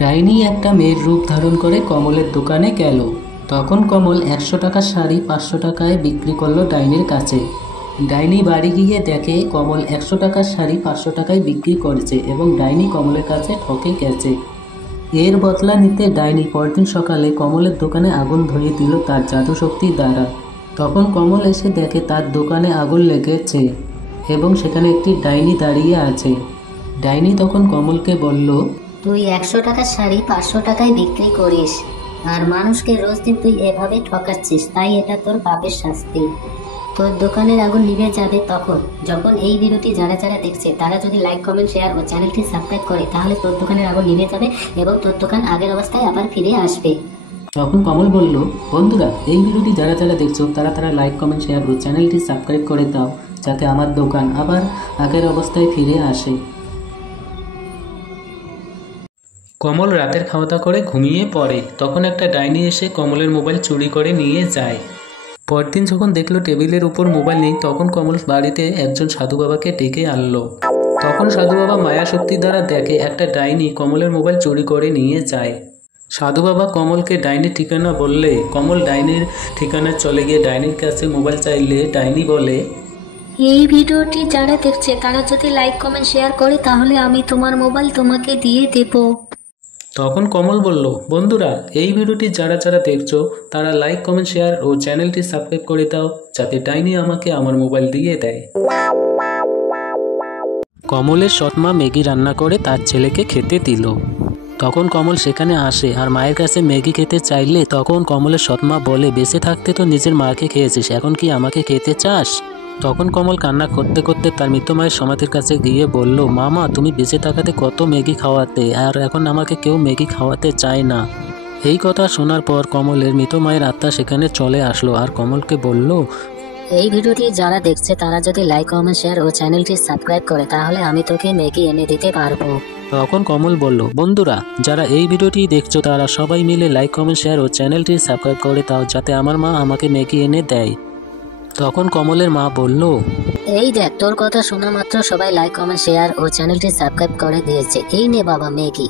ডাইনি একটা মেয়ের রূপ ধারণ করে কমলের দোকানে গেল। তখন কমল 100 টাকার শাড়ি 500 টাকায় বিক্রি করলো ডাইনির কাছে। ডাইনি বাড়ি গিয়ে দেখে কমল 100 টাকার শাড়ি 500 টাকায় বিক্রি করেছে এবং ডাইনি কমলের কাছে ঠকে গেছে। এর বদলা নিতে ডাইনি পরদিন সকালে কমলের দোকানে আগুন ধরিয়ে দিল তার জাদুশক্তির দ্বারা। তখন কমল এসে দেখে তার দোকানে আগুন লেগেছে এবং সেখানে একটি ডাইনি দাঁড়িয়ে আছে। ডাইনি তখন কমলকে বলল, তুই 100 টাকার শাড়ি 500 টাকায় বিক্রি করিস, আর মানুষকে রোজ দিন তুই এভাবে ঠকাচ্ছিস, তাই এটা তোর পাপের শাস্তি। তোর দোকানের আগুন নিভে যাবে তখন যখন এই ভিডিওটি যারা যারা দেখছে তারা যদি লাইক, কমেন্ট, শেয়ার ও চ্যানেলটি সাবস্ক্রাইব করে, তাহলে তোর দোকানের আগুন নিভে যাবে এবং তোর দোকান আগের অবস্থায় আবার ফিরে আসবে। তখন কমল বলল, বন্ধুরা এই ভিডিওটি যারা যারা দেখছো তারা লাইক, কমেন্ট, শেয়ার ও চ্যানেলটি সাবস্ক্রাইব করে দাও, যাতে আমার দোকান আবার আগের অবস্থায় ফিরে আসে। কমল রাতের খাওয়া দাওয়া করে ঘুমিয়ে পড়ে। তখন একটা ডাইনি এসে কমলের মোবাইল চুরি করে নিয়ে যায়। পরদিন যখন দেখলো টেবিলের উপর মোবাইল নেই, তখন কমল বাড়িতে একজন সাধু বাবাকে ডেকে আনলো। তখন সাধু বাবা মায়া শক্তি দ্বারা দেখে একটা ডাইনি কমলের মোবাইল চুরি করে নিয়ে যায়। সাধু বাবা কমলকে ডাইনির ঠিকানা বললে কমল ডাইনির ঠিকানায় চলে গিয়ে ডাইনির কাছে মোবাইল চাইলে ডাইনি বলে, এই ভিডিওটি যারা দেখছে তারা যদি লাইক, কমেন্ট, শেয়ার করে, তাহলে আমি তোমার মোবাইল তোমাকে দিয়ে দেব। তখন কমল বলল, বন্ধুরা এই ভিডিওটি যারা যারা দেখছো তারা লাইক, কমেন্ট, শেয়ার ও চ্যানেলটি সাবস্ক্রাইব করে দাও, যাতে ডাইনি আমাকে আমার মোবাইল দিয়ে দেয়। কমলের সৎমা ম্যাগি রান্না করে তার ছেলেকে খেতে দিল। তখন কমল সেখানে আসে আর মায়ের কাছে ম্যাগি খেতে চাইলে তখন কমলের সৎমা বলে, বেঁচে থাকতে তো নিজের মাকে খেয়েছিস, এখন কি আমাকে খেতে চাস? তখন কমল কান্না করতে করতে তার মৃত মায়ের সমাধির কাছে গিয়ে বলল, মামা তুমি বেঁচে থাকাতে কত ম্যাগি খাওয়াতে, আর এখন আমাকে কেউ ম্যাগি খাওয়াতে চায় না। এই কথা শোনার পর কমলের মৃত মায়ের আত্মা সেখানে চলে আসলো আর কমলকে বলল, এই ভিডিওটি যারা দেখছে তারা যদি লাইক, কমেন্ট, শেয়ার ও চ্যানেলটি সাবস্ক্রাইব করে, তাহলে আমি তোকে ম্যাগি এনে দিতে পারবো। তখন কমল বলল, বন্ধুরা যারা এই ভিডিওটি দেখছো তারা সবাই মিলে লাইক, কমেন্ট, শেয়ার ও চ্যানেলটি সাবস্ক্রাইব করে দাও, যাতে আমার মা আমাকে ম্যাগি এনে দেয়। তখন কমলের মা বলল, এই দেখ, তোর কথা শোনা মাত্র সবাই লাইক, কমেন্ট, শেয়ার ও চ্যানেলটি সাবস্ক্রাইব করে দিয়েছে, এই নে বাবা ম্যাগি।